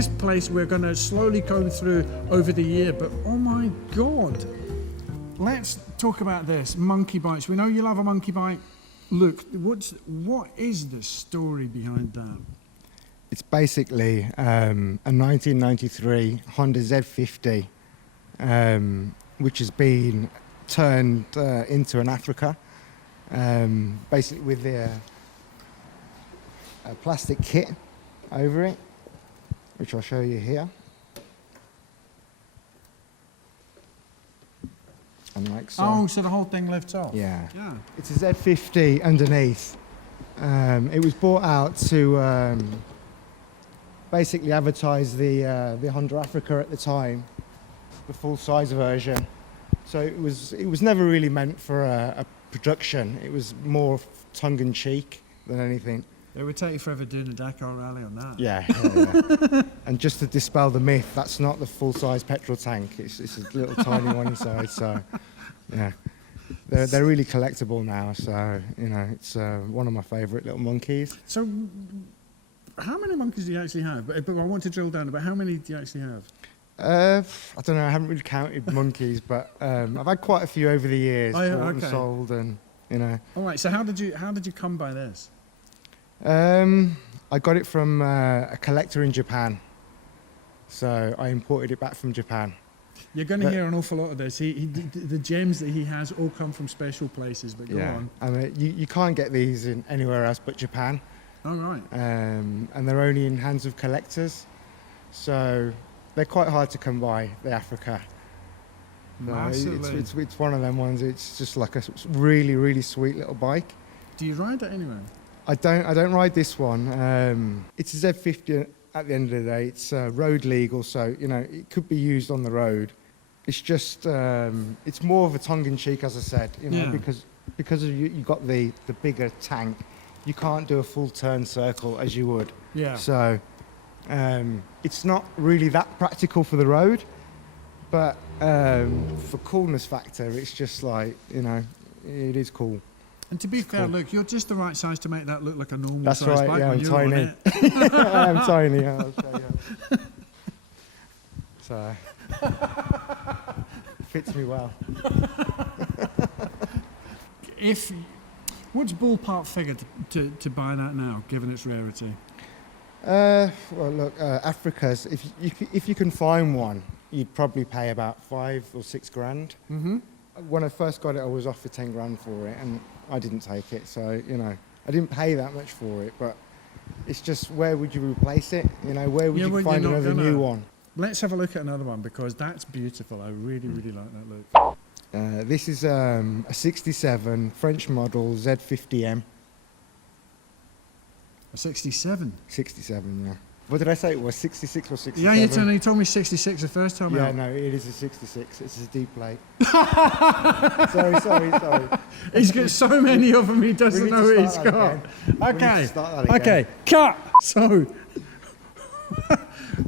this place we're going to slowly go through over the year, but oh my God. Let's talk about this, monkey bites. We know you love a monkey bite. Look, what is the story behind that? It's basically a 1993 Honda Z50, which has been turned into an Africa, basically with a plastic kit over it, which I'll show you here. And like so. Oh, so the whole thing lifts off? Yeah. Yeah. It's a Z50 underneath. It was brought out to basically advertise the Honda Africa at the time, the full-size version. So it was never really meant for a production. It was more tongue-in-cheek than anything. It would take you forever doing a Dakar rally on that. Yeah. And just to dispel the myth, that's not the full-size petrol tank. It's a little tiny one inside. So, yeah, they're really collectible now. So it's one of my favourite little monkeys. So, how many monkeys do you actually have? But I want to drill down about how many do you actually have? I don't know. I haven't really counted monkeys, but I've had quite a few over the years, Oh, yeah, bought and okay. sold, and All right. So how did you come by this? I got it from a collector in Japan, so I imported it back from Japan. You're going to hear an awful lot of this. The gems that he has all come from special places. But go on. I mean, you can't get these in anywhere else but Japan. Oh right. And they're only in hands of collectors, so they're quite hard to come by. The Africa. So Massively. it's one of them ones. It's just like a really, really sweet little bike. Do you ride that anywhere? I don't ride this one. It's a Z50 at the end of the day. It's road legal, so it could be used on the road. It's just it's more of a tongue-in-cheek, as I said, Yeah. because you got the bigger tank, you can't do a full turn circle as you would. Yeah. So it's not really that practical for the road, but for coolness factor, it's just like it is cool. And to be fair, look, you're just the right size to make that look like a normal That's size right, bike yeah, when I'm you're on tiny. it. I'm tiny. Yeah, I'll show you. So fits me well. What's ballpark figure to buy that now, given its rarity? Well, look, Africa's. If you can find one, you'd probably pay about 5 or 6 grand. Mm-hmm. When I first got it, I was offered 10 grand for it, and I didn't take it. So I didn't pay that much for it. But it's just, where would you replace it? Where would you find another new one? Let's have a look at another one, because that's beautiful. I really, really like that look. This is a 67 French model Z50M. A 67. 67, yeah. What did I say? It was 66 or 67? Yeah, you told me 66 the first time Yeah, out. no, it is a 66. It's a D plate. sorry. He's got so many of them, he doesn't We need know to what he's start got. that again. We need Okay, to start that again. okay, cut. So,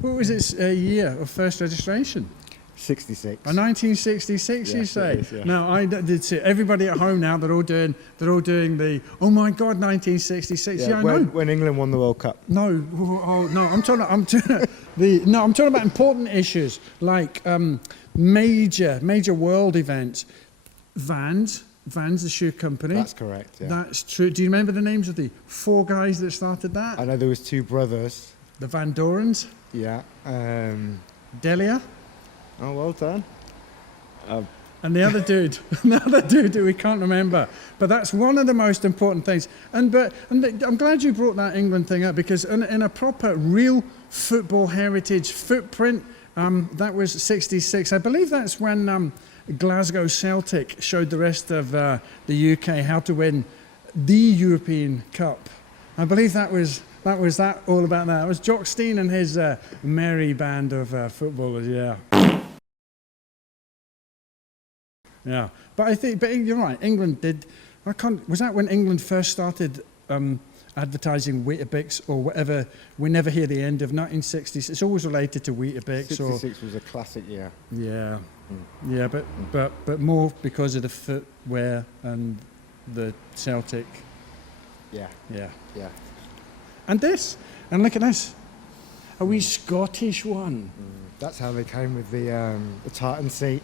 what was its year of first registration? 66. A 1966, you Yes, say? it is, yeah. Now, I did see everybody at home now. They're all doing the. Oh my God, 1966. Yeah, I know. when England won the World Cup. No, oh, no. I'm talking about important issues like major world events. Vans, the shoe company. That's correct, yeah. That's true. Do you remember the names of the 4 guys that started that? I know there was 2 brothers. The Van Dorens, Yeah. Delia, Oh, well done. and the other dude, that we can't remember. But that's one of the most important things. I'm glad you brought that England thing up, because in a proper, real football heritage footprint, that was 66. I believe that's when Glasgow Celtic showed the rest of the UK how to win the European Cup. I believe that was all about that. It was Jock Stein and his merry band of footballers, yeah. Yeah, but you're right. England did. Was that when England first started advertising Weetabix or whatever? We never hear the end of 1960s. It's always related to Weetabix. 66 was a classic year. Yeah, yeah, but more because of the footwear and the Celtic. Yeah. Yeah. Yeah. And look at this. A wee Scottish one. That's how they came with the tartan seat.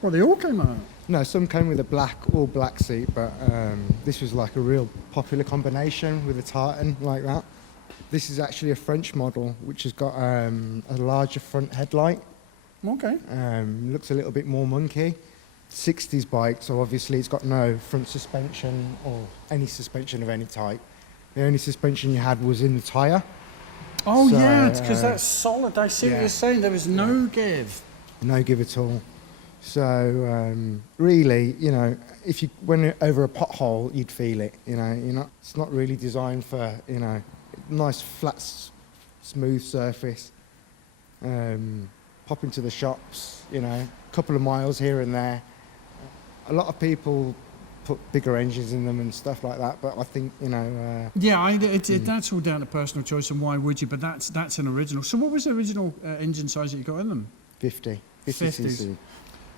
Well, they all came out. No, some came with a all black seat, but this was like a real popular combination with a tartan like that. This is actually a French model, which has got a larger front headlight. Okay. Looks a little bit more monkey. 60s bike, so obviously it's got no front suspension or any suspension of any type. The only suspension you had was in the tyre. Oh So, yeah, because that's solid. I see what yeah. you're saying. There was no give. No give at all. So really, you know, if you went over a pothole, you'd feel it. You know, it's not really designed for, you know, nice flat, smooth surface. Pop into the shops, you know, a couple of miles here and there. A lot of people put bigger engines in them and stuff like that, but I think, you know... Yeah, that's all down to personal choice and why would you, but that's an original. So what was the original engine size that you got in them? 50 50s. cc.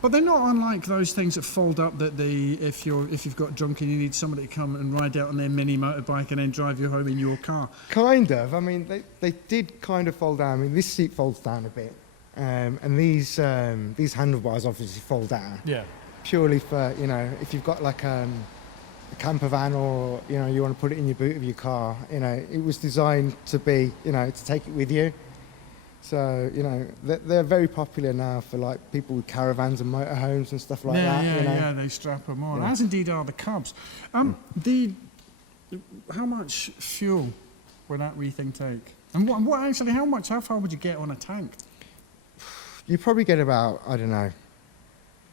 But they're not unlike those things that fold up that if you've got drunk and you need somebody to come and ride out on their mini motorbike and then drive you home in your car. Kind of. I mean, they did kind of fold down. I mean, this seat folds down a bit. And these handlebars obviously fold down. Yeah. Purely for, you know, if you've got like a camper van or, you know, you want to put it in your boot of your car, you know, it was designed to be, you know, to take it with you. So, you know, they're very popular now for like people with caravans and motorhomes and stuff like that. Yeah, you know? yeah, they strap them on. Yeah. As indeed are the Cubs. How much fuel would that wee thing take? And how far would you get on a tank? You probably get about, I don't know,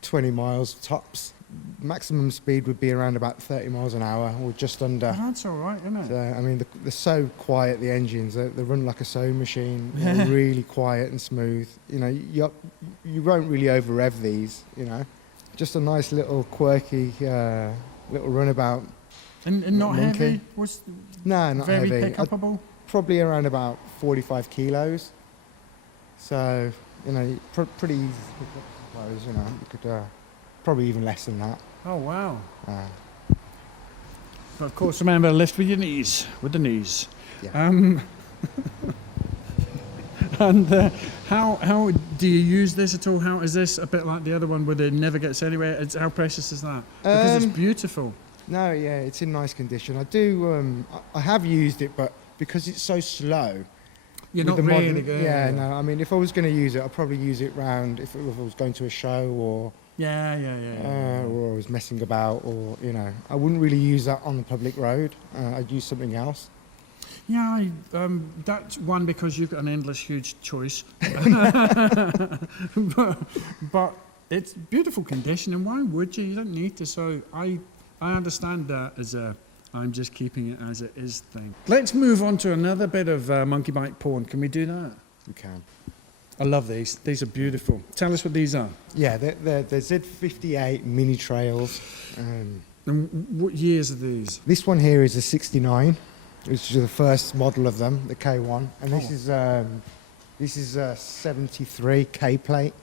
20 miles tops. Maximum speed would be around about 30 miles an hour or just under. Oh, that's all right, isn't it? So, I mean, they're so quiet, the engines. They run like a sewing machine. They're really quiet and smooth. You know, you won't really over-rev these, you know. Just a nice little quirky little runabout. And not monkey. heavy? Was No, not very heavy. pick-upable? Probably around about 45 kilos. So, you know, pretty easy to pick up, I suppose, you know. You could probably even less than that. Oh, wow. Uh, But of course, remember, lift with your knees, with the knees. Yeah. And how do you use this at all? How is this a bit like the other one where it never gets anywhere? How precious is that? Because it's beautiful. No, yeah, it's in nice condition. I do. I have used it, but because it's so slow. You're with not the really modern- good. Yeah, no. I mean, if I was going to use it, I'd probably use it round if I was going to a show or or I was messing about, or you know, I wouldn't really use that on the public road. I'd use something else. Yeah, that's one because you've got an endless, huge choice. but it's beautiful condition, and why would you? You don't need to. So I understand that as a I'm just keeping it as it is thing. Let's move on to another bit of monkey bike porn. Can we do that? You can. I love these. These are beautiful. Tell us what these are. Yeah, they're Z58 mini trails. And what years are these? This one here is a 69, which is the first model of them, the K1, and this is a 73 K plate,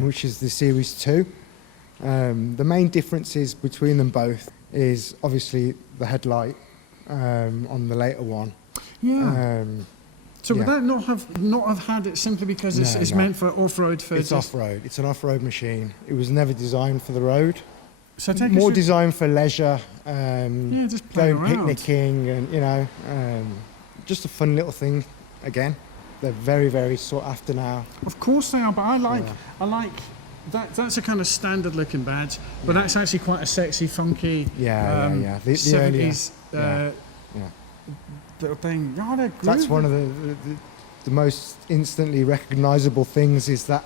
which is the Series 2. The main differences between them both is obviously the headlight on the later one. Yeah. So would yeah. that not have had it simply because it's No. meant for off-road? It's off-road. It's an off-road machine. It was never designed for the road. So take More us through- designed for leisure, just playing going around. picnicking, and you know, just a fun little thing. Again, they're very, very sought after now. Of course they are, but I like that. That's a kind of standard-looking badge, but that's actually quite a sexy, funky. Yeah. The 70s yeah. little thing. Oh, they're That's groovy. one of the most instantly recognisable things is that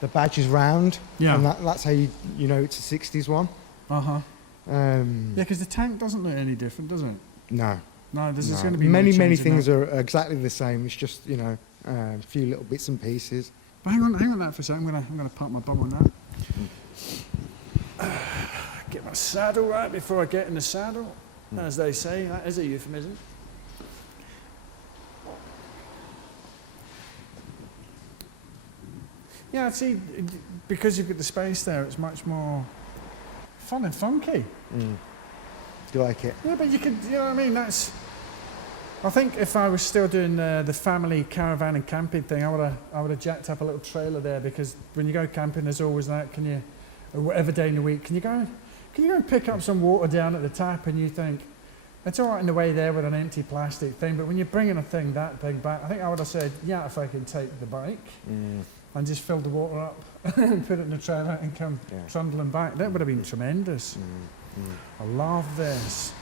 the badge is round. Yeah. And that's how you know it's a 60s one. Uh-huh. Yeah, Um, because the tank doesn't look any different, does it? no. No, there's no. going to be many no change in things that. are exactly the same. It's just, you know, a few little bits and pieces. But hang on that for a second. I'm gonna park my bum on that. Get my saddle right before I get in the saddle, as they say. That is a euphemism. Yeah, see, because you've got the space there, it's much more fun and funky. Do you like it? Yeah, but you could, you know what I mean? That's I think if I was still doing the family caravan and camping thing, I would have jacked up a little trailer there, because when you go camping, there's always that. Can you, or whatever day in the week, can you go and pick up some water down at the tap, and you think it's all right in the way there with an empty plastic thing, but when you're bringing a thing that big back, I think I would have said, yeah, if I can take the bike and just fill the water up and put it in the trailer and come trundling back, that would have been tremendous. I love this.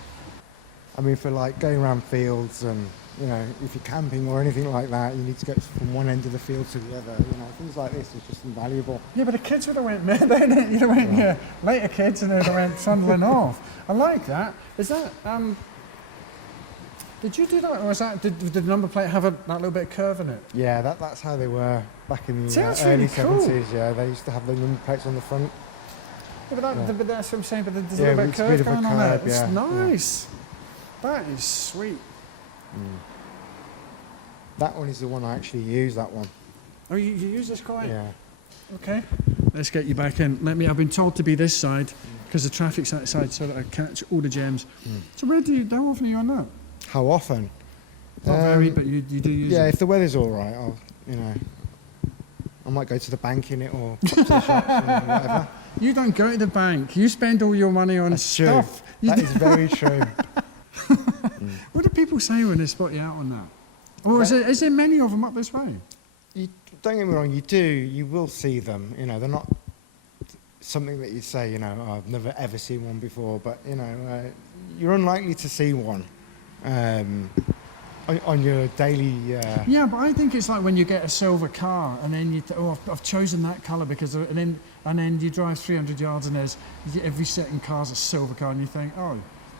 I mean, for like going around fields and, you know, if you're camping or anything like that, you need to go from one end of the field to the other. You know, things like this is just invaluable. Yeah, but the kids would have went, you went, yeah, later kids, and they'd have went trundling off. I like that. Is that, did you do that, or was that, did the number plate have that little bit of curve in it? Yeah, that's how they were back in the Sounds early really cool. 70s. Yeah, they used to have the number plates on the front. Yeah, but that's what I'm saying, but there's a Yeah, little bit of it's a curve bit of a going on there. curve, It's yeah, nice. That is sweet. That one is the one I actually use, that one. Oh, you use this quite? Yeah. Okay. Let's get you back in. I've been told to be this side because the traffic's outside, so that I catch all the gems. So how often are you on that? How often? Not very, but you do use Yeah, it. if the weather's all right, I might go to the bank in it or pop to the shops and whatever. You don't go to the bank. You spend all your money on That's stuff. true. That is very true. What do people say when they spot you out on that? Or is there many of them up this way? You, don't get me wrong, you will see them. You know, they're not something that you say, you know, oh, I've never ever seen one before, but, you know, you're unlikely to see one on your daily... Yeah, but I think it's like when you get a silver car and then I've chosen that colour because... And then you drive 300 yards and every second car's a silver car, and you think, oh...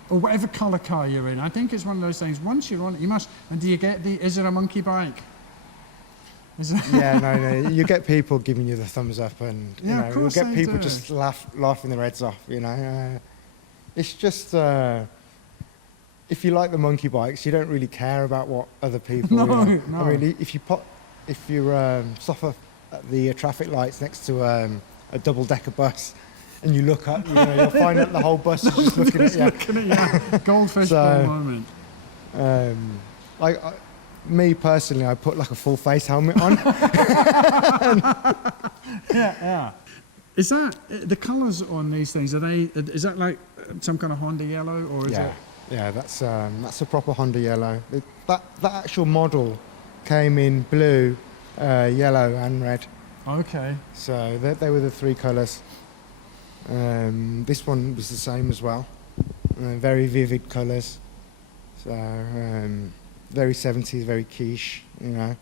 Or whatever colour car you're in. I think it's one of those things, once you're on it, you must... And do you get is it a monkey bike? Yeah, no, you get people giving you the thumbs up, and you Yeah, know, of you'll course get they people do. just laughing their heads off. You know, it's just if you like the monkey bikes, you don't really care about what other people. No, you know? no. I mean, if you stop at the traffic lights next to a double-decker bus, and you look up, you'll find that the whole bus is just looking at you. Looking at you. Goldfish ball moment. Me personally, I put like a full face helmet on. Yeah. Is that the colours on these things? Is that like some kind of Honda yellow, or is it? Yeah, that's a proper Honda yellow. That actual model came in blue, yellow, and red. Okay. So they were the three colours. This one was the same as well. Very vivid colours. So very 70s, very quiche, you know.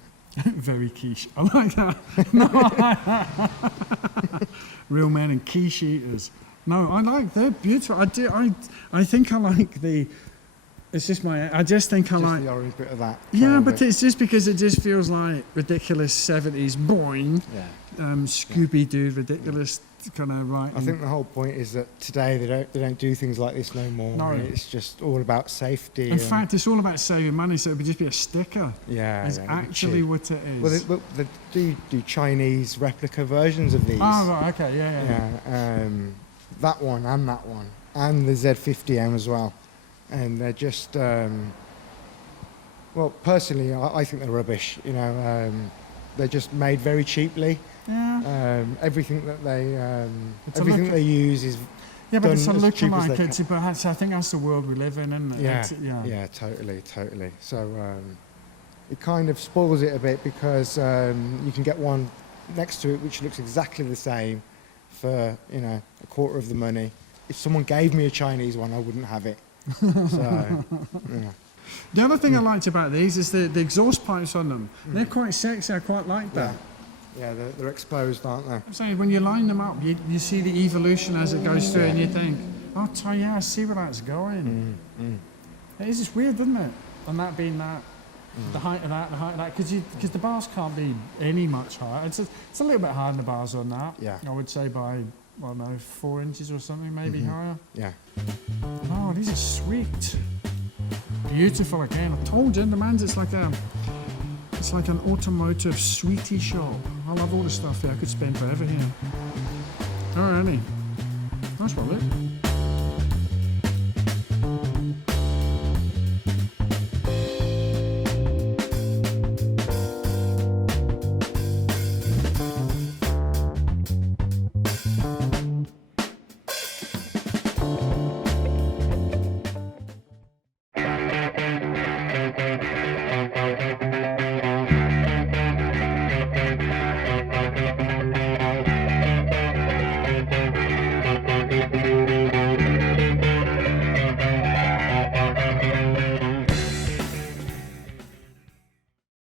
Very quiche. I like that. No, I like that. Real men and quiche eaters. No, they're beautiful. I think I like the. It's just I just think I Just like. the orange bit of that. Yeah, but it's just because it just feels like ridiculous 70s boing. Yeah. Scooby-Doo, ridiculous kind of writing. I think the whole point is that today they don't do things like this no more. No. It's just all about safety. In fact, it's all about saving money, so it would just be a sticker. yeah, It's it'd be actually cheap. what it is. Well, they do Chinese replica versions of these. Oh, right, okay, yeah. Yeah, that one and the Z50M as well, and they're just well, personally, I think they're rubbish. You know, they're just made very cheaply. Yeah. Everything that It's a everything look- they use is Yeah, but it's a done as looking cheap as like they it. But I think that's the world we live in, isn't it? Yeah, It's- yeah, totally. So it kind of spoils it a bit because you can get one next to it which looks exactly the same for a quarter of the money. If someone gave me a Chinese one, I wouldn't have it. So yeah. The other thing I liked about these is the exhaust pipes on them. They're quite sexy. I quite like that. Yeah, they're exposed, aren't they? I'm saying when you line them up, you see the evolution as it goes through, and you think, oh, yeah, I see where that's going. It is just weird, isn't it? And that being that, the height of that, because the bars can't be any much higher. It's a little bit higher than the bars on that. Yeah. I would say by, I don't know, 4 inches or something, maybe higher. Yeah. Oh, these are sweet. Beautiful again. I told you, the man's it's like an automotive sweetie shop. I love all the stuff here. I could spend forever here. Alrighty. Nice one, Luke.